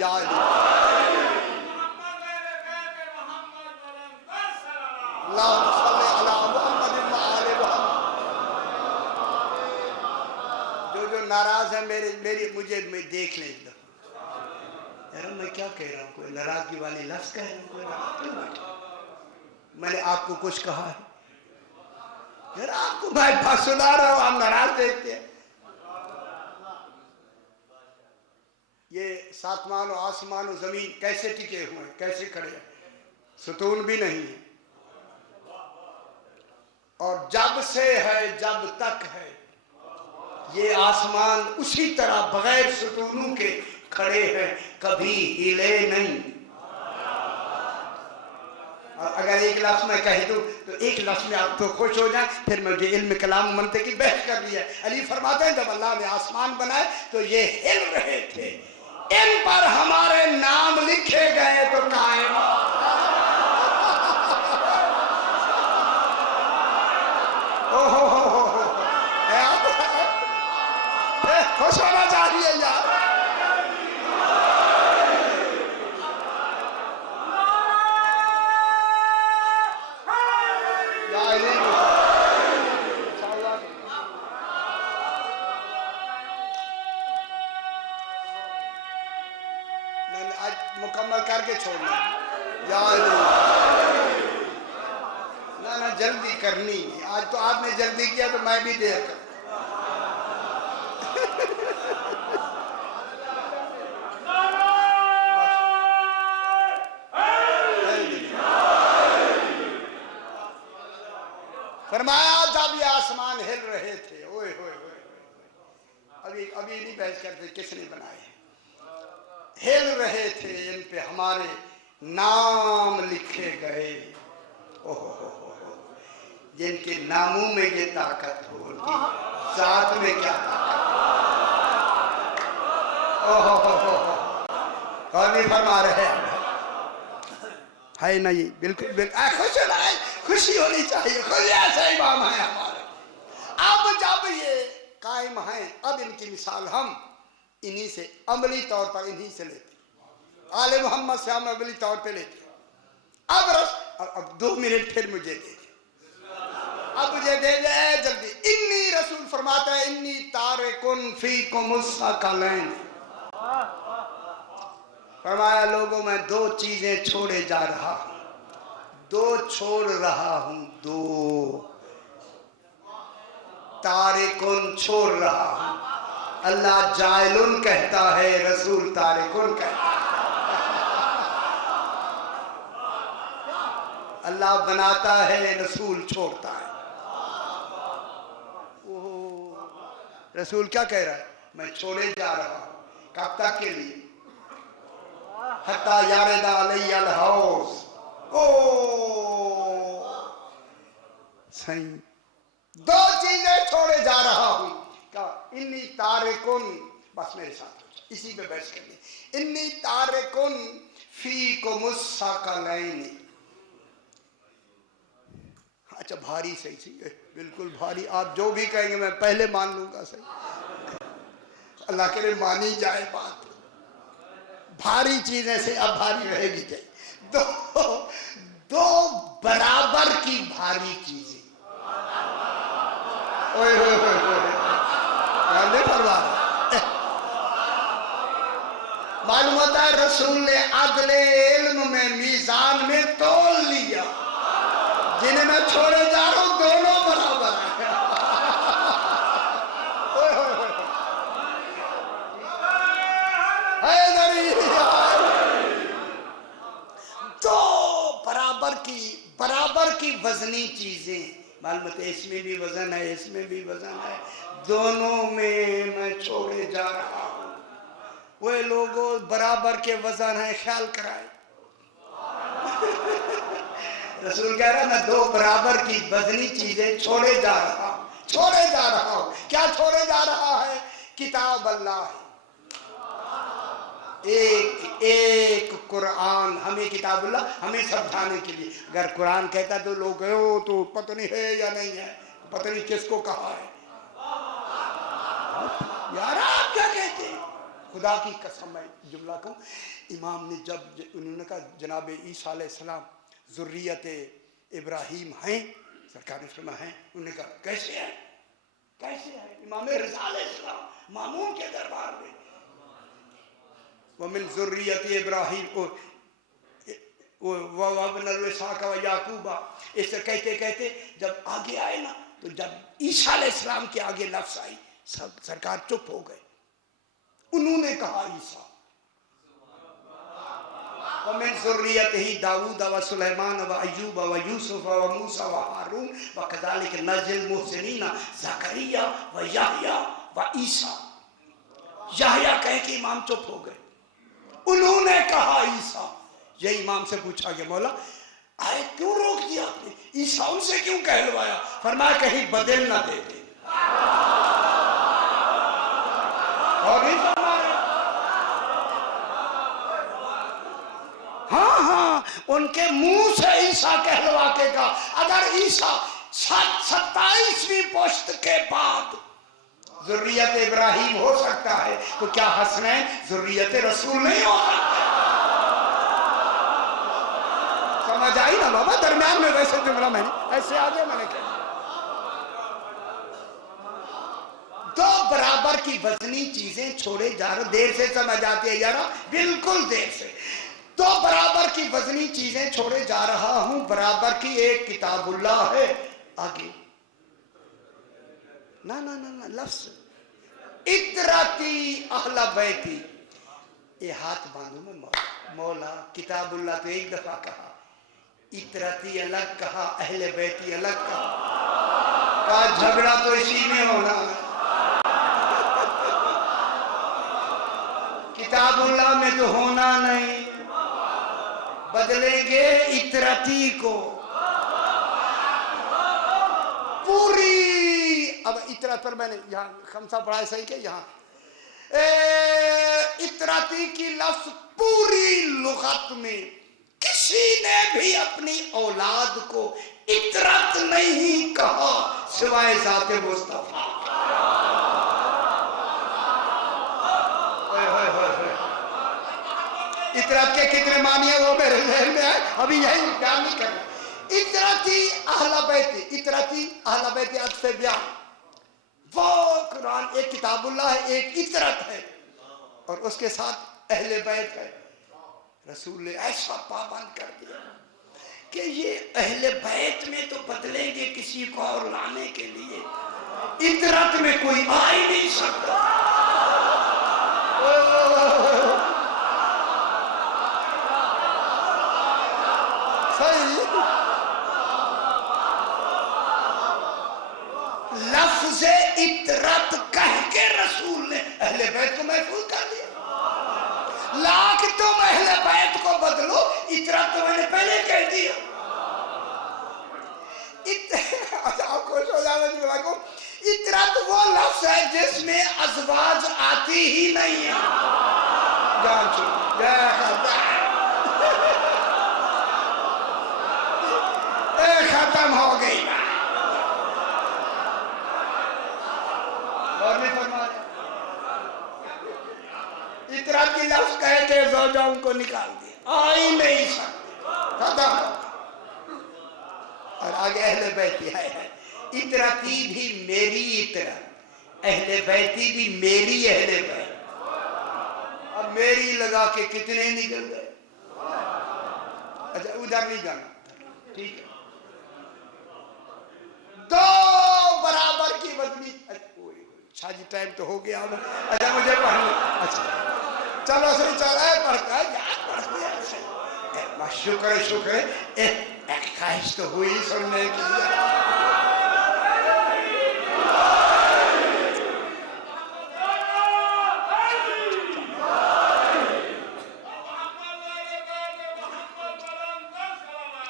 या जो नाराज है मेरी मुझे देख लें एकदम। यार मैं क्या कह रहा हूँ, कोई नाराजगी वाली लफ्ज कह रहा हूँ, कोई नाराज क्यों बैठे? मैंने आपको कुछ कहा है? यार आपको मैं बात सुना रहा हूँ, आप नाराज देखते हैं। ये सातमान और आसमान और जमीन कैसे टिके हुए हैं, कैसे खड़े हैं? सुतून भी नहीं है। और जब से है जब तक है ये आसमान उसी तरह बगैर सुतूनों के खड़े हैं, कभी हिले नहीं। और अगर एक लफ्ज में कह दूं तो एक लफ्ज में आप तो खुश हो जाए, फिर मुझे इल्म कलाम मनते की बहस कर लिया। अली फरमाते हैं जब अल्लाह ने आसमान बनाए तो ये हिल रहे थे, इन पर हमारे नाम लिखे गए तो कायम। ओहो खुश होना चाहिए यार। आज मुकम्मल करके छोड़ना यार। ना जल्दी करनी, आज तो आपने जल्दी किया तो मैं भी देर कर। फरमाया जब ये आसमान हिल रहे थे, ओए होए होए, अभी नहीं बहस करते किसने बनाए, हिल रहे थे, इन पे हमारे नाम लिखे गए। ओहो जिनके नामों में ये ताकत हो, उनकी जात में क्या ताकत। ओहो और नहीं फरमा रहे है नहीं, बिल्कुल बिल्कुल खुशी होनी चाहिए, खुशी ऐसे इमाम है हमारे। अब जब ये कायम है, अब इनकी मिसाल हम इन्हीं से अमली तौर पर इन्हीं से लेते, आले मोहम्मद से हम अमली तौर पे लेते। अब 2 मिनट फिर मुझे दे, अब मुझे दे दे जल्दी। इन्नी रसूल फरमाता है इन्नी तारिकुन फीकुम सक़लैन, फरमाया लोगों मैं 2 चीजें छोड़े जा रहा हूं, 2 छोड़ रहा हूं, 2 तारिकुन छोड़ रहा हूं। अल्लाह जाइलुन कहता है, रसूल तारिकुन कहता है। अल्लाह बनाता है, रसूल छोड़ता है। रसूल क्या कह रहा है? मैं छोड़े जा रहा हूं, कब तक के लिए? हत्ता यारदा अलैयल हौस। ओ सही 2 चीजें छोड़े जा रहा हूं। क्या? इन्नी तारिकुन, बस मेरे साथ इसी पे बहस करनी। इन्नी तारिकुन फीकुम सक़लैन। अच्छा भारी सही सही, बिल्कुल भारी। आप जो भी कहेंगे मैं पहले मान लूंगा। सही, अल्लाह के लिए मानी जाए बात। भारी चीजें से अब भारी रहेगी चाहिए। 2 बराबर की भारी चीजें। ओए होए होए होए, मालूम होता है रसूल ने अदले इल्म में मीजान में तोल लिया, जिन्हें मैं छोड़े जा रहा हूं दोनों बराबर है। तो बराबर की वजनी चीजें, मालूम है इसमें भी वजन है, इसमें भी वजन है, दोनों में मैं छोड़े जा रहा हूं। वे लोगों बराबर के वजन है, ख्याल कराए। रसूल कह रहा है मैं 2 बराबर की वजनी चीजें छोड़े जा रहा हूं, छोड़े जा रहा हूं। क्या छोड़े जा रहा है? किताब अल्लाह, एक कुरान। हमें किताबुल्लाह हमें समझाने के लिए। अगर कुरान कहता तो लोग हो तो पता नहीं है या नहीं है, पता नहीं किसको कहा है। यार आप क्या कहते हैं? खुदा की कसम मैं जुमला कहूँ, इमाम ने जब उन्होंने कहा जनाब ईसा अलैहिस्सलाम ज़ुर्रियत इब्राहीम हैं, सरकार ने फरमाया हैं, उन्होंने कहा कैसे है, कैसे है? इमाम रज़ा अलैहिस्सलाम मामूम के दरबार में वमिन ज़ुर्रियत इब्राहीम व याकूबा, ऐसे कहते कहते जब आगे आए ना, तो जब ईसा अलैहिस्सलाम के आगे लफ्ज़ आई, सब सरकार चुप हो गए। उन्होंने कहा ईसा वमिन ज़ुर्रियतिही दाऊद व सुलैमान व अय्यूब व यूसुफ व मूसा व हारून व कज़ालिक नज़िल मुहसिनीन ज़करिया व यहया व ईसा। यहया कह के इमाम चुप हो गए। उन्होंने कहा ईसा। ये इमाम से पूछा गया मौला आए क्यों रोक दिया आपने, ईसा उनसे क्यों कहलवाया? फरमाया कहीं बदल ना दे दे। और हाँ हाँ, उनके मुंह से ईसा कहलवा के का, अगर ईसा 27वीं पोस्ट के बाद ज़ुर्रियत इब्राहीम हो सकता है, तो क्या हसनैन ज़ुर्रियत रसूल नहीं हो सकता? समझ आई ना बाबा? दरम्यान में वैसे जुमला मैंने ऐसे आगे मैंने कहा, दो बराबर की वजनी चीजें छोड़े जा रहे। देर से समझ आती है यारा, बिल्कुल देर से। दो बराबर की वजनी चीजें छोड़े जा रहा हूं। बराबर की एक किताबुल्लाह है, आगे ना ना ना ना लफ्ज़ इतराती अहला बैती, ये हाथ बांधू में मौला किताबुल्लाह तो एक दफा कहा, इतराती अलग कहा, अहले बैती अलग कहा। का झगड़ा तो इसी में होना है। किताबुल्लाह में तो होना नहीं, बदलेंगे इतराती को पूरी। अब इतरात पर मैंने यहाँ खमसा पढ़ा है, सही के यहाँ इतराती की लफ्ज पूरी लुगत में किसी ने भी अपनी औलाद को इतरत नहीं कहा सिवाय ज़ाते मुस्तफा। इतरात के कितने मानी है वो मेरे जहन में है, अभी यही बयान नहीं करना। इतराती अहला बैती, इतराती अहला बैती अत्फ़े बयान, वो कुरान एक किताबुल्लाह है, एक इतरत है, और उसके साथ अहले बैत है। रसूल ने ऐसा पाबंद कर दिया कि ये अहले बैत में तो बदलेंगे किसी को और लाने के लिए, इतरत में कोई आ ही नहीं सकता। सही लफ्ज़ इतरत कह के रसूल ने अहले बैत को महफूज कर दिया। लाख तुम अहले बैत को बदलो, इतरत तो मैंने पहले कह दिया। आप खुश हो जाओ, इतरत वो लफ्ज़ है जिसमें अज़वाज आती ही नहीं है। जान खत्म हो गई बात। और नहीं फरमा इतरात की लफ्ज़ कह के ज़ौजाओं को निकाल दिया, आ ही नहीं सकते, खत्म। और आगे अहले बैती है, इतराती भी मेरी इतरत, अहले बैती भी मेरी अहले बैत। अब मेरी लगा के कितने निकल गए? अच्छा उधर नहीं जाना, ठीक है। दो बराबर की वजनी, शादी टाइम तो हो गया। अच्छा मुझे पढ़ना, अच्छा चलो सही चलो पढ़ता है, शुक्र शुक्र ख्वाहिश तो हुई सुनने की।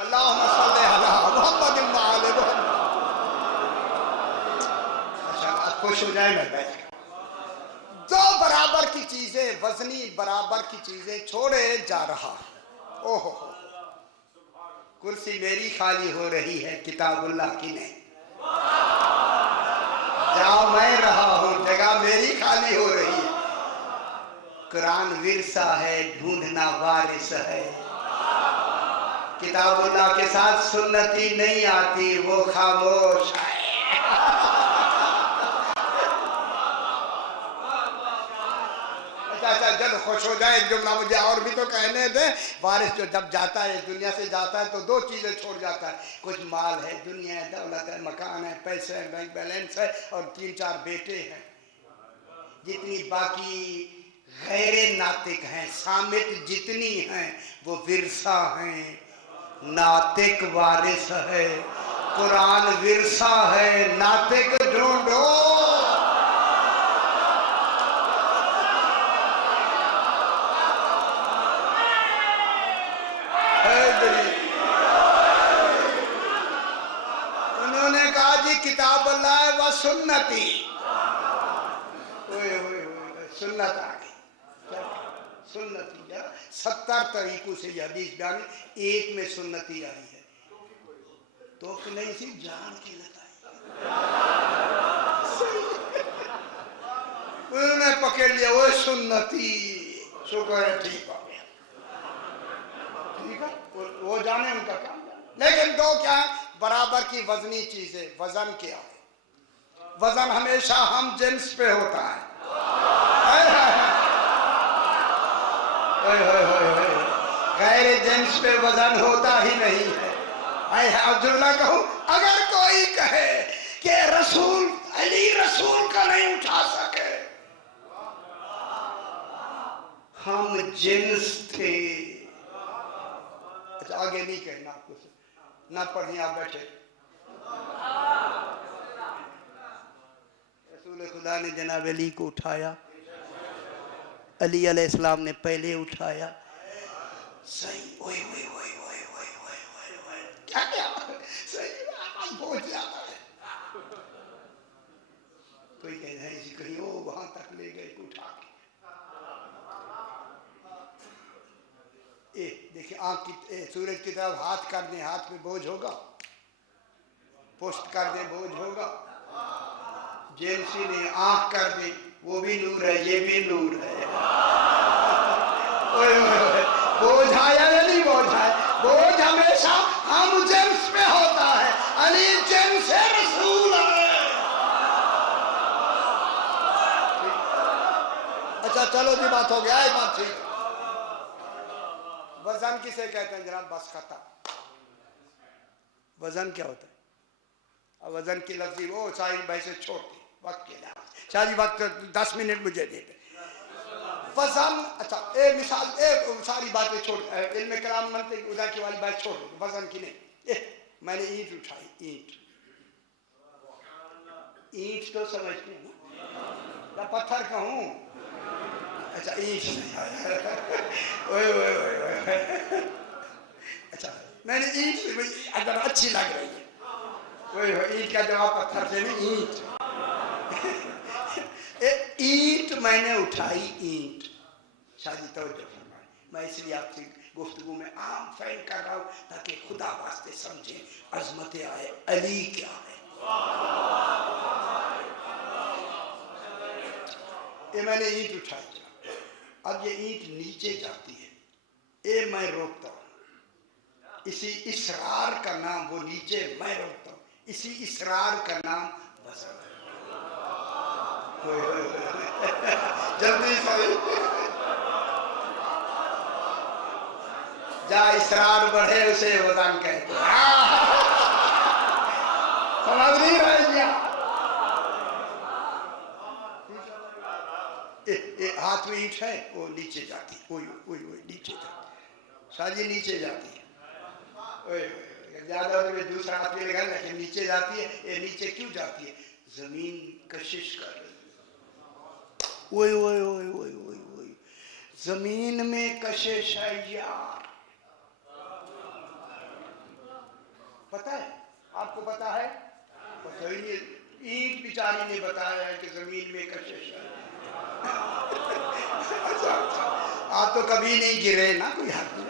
अल्लाहुम्मा सल्ली अला मुहम्मद व आले मुहम्मद। खुश हो जाए मैं बैठ। दो बराबर की चीजें, वजनी बराबर की चीजें छोड़े जा रहा। ओहो कुर्सी मेरी खाली हो रही है, किताबुल्लाह की नहीं। जहां मैं रहा हूं जगह मेरी खाली हो रही है। कुरान विरसा है, ढूंढना वारिस है। किताबुल्लाह के साथ सुन्नती नहीं आती, वो खामोश है। अच्छा चलो खुश हो जाए। एक जुमला मुझे और भी तो कहने दे। वारिस जो जब जाता है, दुनिया से जाता है, तो दो चीजें छोड़ जाता है। कुछ माल है, दुनिया है, दौलत है, मकान है, पैसे हैं, बैंक बैलेंस है, और 3-4 बेटे हैं। जितनी बाकी गैर नातिक हैं, सामित जितनी हैं, वो विरसा हैं। नातिक वारिस है, कुरान विरसा है, नातिक ढूंढो। उन्होंने कहा जी किताब अल्लाह व सुन्नती। सुन्नत आ गई, सुन्नती। 70 तरीकों से यह हदीस बयान, एक में सुन्नती आई है। तो नहीं सी जान के लगाई। उन्होंने पकड़ लिया, वो सुन्नती। शुक्र है, ठीक हो गया, ठीक है, वो जाने उनका काम। लेकिन दो क्या है, बराबर की वजनी चीजें। वजन क्या है? वजन हमेशा हम जिन्स पे होता है। गैर जिन्स पे वजन होता ही नहीं है। अब्दुल्ला कहूं, अगर कोई कहे कि रसूल अली रसूल का नहीं उठा सके, हम जिन्स थे। अच्छा आगे नहीं कहना कुछ, ना पढ़िए, आप बैठे। रसूल खुदा ने जनाब अली को उठाया, अली अलैहिस्सलाम ने पहले उठाया। सही, ओए ओए ओए ओए ओए ओए ओए, क्या क्या सही, आवाज बहुत ज्यादा है। कोई कह रहा है इसी कहीं, ओ वहां तक ले गए उठा के। देखिए आंख की, सूरज की तरफ हाथ कर दें, हाथ में बोझ होगा। पुष्ट कर दें, बोझ होगा। जेंसी ने आंख कर दी, वो भी नूर है, ये भी नूर है। बोझ आया या नहीं बोझ आया? बोझ हमेशा हम जेंस पे होता है। अली जेंस है, रसूल है। अच्छा चलो जी, बात हो गया, एक बात ठीक। वजन किसे कहते हैं जनाब? बस खत्म। वजन क्या होता है? अब वजन की लफ्जी वो सारी भाई से छोड़ती वक्त के लिहाज, सारी वक्त 10 मिनट मुझे देते। वजन, अच्छा एक मिसाल, एक सारी बातें छोड़, इल्म कलाम मंतिक उधर की वाली बात छोड़ दो, वजन की नहीं। मैंने ईंट उठाई, ईंट, ईंट तो समझते हैं ना, या पत्थर कहूँ? अच्छा ईंट। ओए ओए ओए, अच्छा मैंने ईंट, अगर अच्छी लग रही है, ओए ईंट का जवाब पत्थर से नहीं, ईंट। ईंट मैंने उठाई, ईंट। शादी तवज्जो फरमाए, मैं इसलिए आपसे गुफ्तगू में आम फैल कर रहा हूँ ताकि खुदा वास्ते समझे अजमत आए अली क्या है। ये मैंने ईंट उठाई, अब ये ईंट नीचे जाती है, ये मैं रोकता हूँ। इसी इसरार का नाम, वो नीचे मैं रोकता हूँ, इसी इसरार का नाम वज़न। जल्दी सही, जा इसरार बढ़े उसे वज़न कहते हैं। समझ नहीं रही क्या? हाथ में ईंट है, वो नीचे जाती, वही वही वही नीचे जाती, शादी नीचे जाती है। ज्यादा में दूसरा हाथ में लगा, लेकिन नीचे जाती है। ये नीचे क्यों जाती है? जमीन कशिश कर रही है। ओए ओए ओए ओए ओए ओए, जमीन में कशिश है यार। पता है आपको? पता है? पता ही नहीं। ईंट बेचारी ने बताया है कि जमीन में कशिश है। आप तो कभी नहीं गिरे ना कोई हाथ में।